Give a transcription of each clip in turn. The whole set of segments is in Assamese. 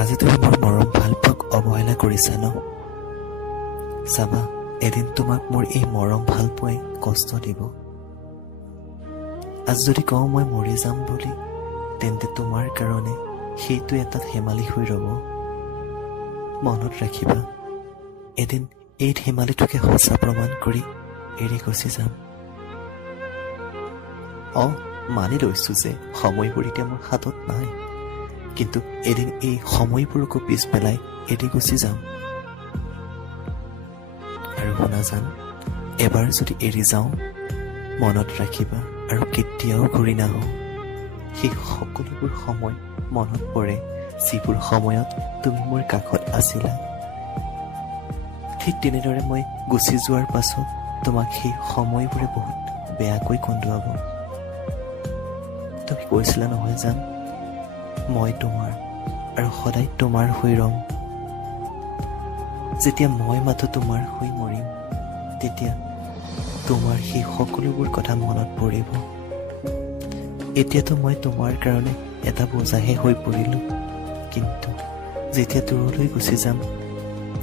আজি তুমি মোৰ মৰম ভাল পোৱাক অৱহেলা কৰিছা ন? চাবা, এদিন তোমাক মোৰ এই মৰম ভাল পোৱাই কষ্ট দিব। আজি যদি কওঁ মই মৰি যাম বুলি, তেন্তে তোমাৰ কাৰণে সেইটো এটা ধেমালি হৈ ৰ'ব। মনত ৰাখিবা, এদিন এই ধেমালিটোকে সঁচা প্ৰমাণ কৰি এৰি গুচি যাম। মানি লৈছোঁ যে সময়বোৰ এতিয়া মোৰ হাতত নাই, কিন্তু এদিন এই সময়বোৰকো পিছ পেলাই এৰি গুচি যাম। আৰু শুনা জান, এবাৰ যদি এৰি যাওঁ, মনত ৰাখিবা আৰু কেতিয়াও ঘূৰি নাহোঁ। সেই সকলোবোৰ সময় মনত পৰে যিবোৰ সময়ত তুমি মোৰ কাষত আছিলা। ঠিক তেনেদৰে মই গুচি যোৱাৰ পাছত তোমাক সেই সময়বোৰে বহুত বেয়াকৈ কন্দুৱাব। তুমি কৈছিলা নহয় জান, মই তোমাৰ আৰু সদায় তোমাৰ হৈ ৰম। যেতিয়া মই মাথো তোমাৰ হৈ মৰিম, তেতিয়া তোমাৰ সেই সকলোবোৰ কথা মনত পৰিব। এতিয়াতো মই তোমাৰ কাৰণে এটা বোজাহে হৈ পৰিলোঁ, কিন্তু যেতিয়া দূৰলৈ গুচি যাম,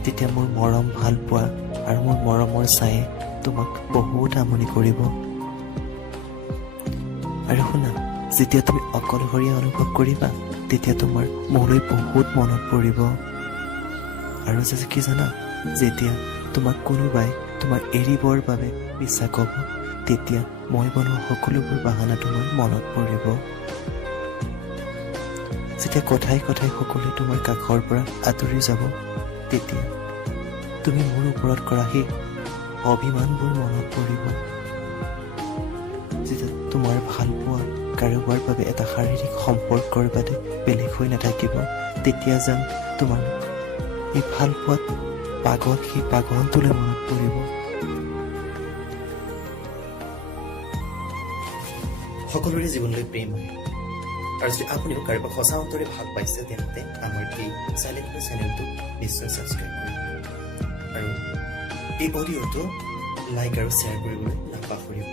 তেতিয়া মোৰ মৰম ভাল পোৱা আৰু মোৰ মৰমৰ ছায়ে তোমাক বহুত আমনি কৰিব। আৰু শুনা, যেতিয়া তুমি অকলশৰীয়া অনুভৱ কৰিবা, তেতিয়া তোমাৰ মোলৈ বহুত মনত পৰিব। আৰু যে কি জানা, যেতিয়া তোমাক কোনোবাই তোমাক এৰিবৰ বাবে মিছা ক'ব, তেতিয়া মই বনোৱা সকলোবোৰ বাহানা তোমাৰ মনত পৰিব। যেতিয়া কথাই কথাই সকলোৱে তোমাৰ কাষৰ পৰা আঁতৰি যাব, তেতিয়া তুমি মোৰ ওপৰত কৰা সেই অভিমানবোৰ মনত পৰিব। যেতিয়া তোমাৰ ভাল পোৱা কাৰোবাৰ বাবে এটা শাৰীৰিক সম্পৰ্কৰ বাদে বেলেগ হৈ নাথাকিব, তেতিয়া যেন তোমাৰ এই ভাল পোৱাত পাগল, সেই পাগলটোলৈ মনত পৰিব। সকলোৰে জীৱনলৈ প্ৰেম আহে, আৰু যদি আপুনিও কাৰোবাক সঁচা অন্তৰে ভাল পাইছে, তেন্তে আমাৰ এই চাইলেণ্ট চেনেলটো নিশ্চয় ছাবস্ক্ৰাইব কৰিব আৰু এই অডিঅ'টো লাইক আৰু শ্বেয়াৰ কৰিবলৈ নাপাহৰিব।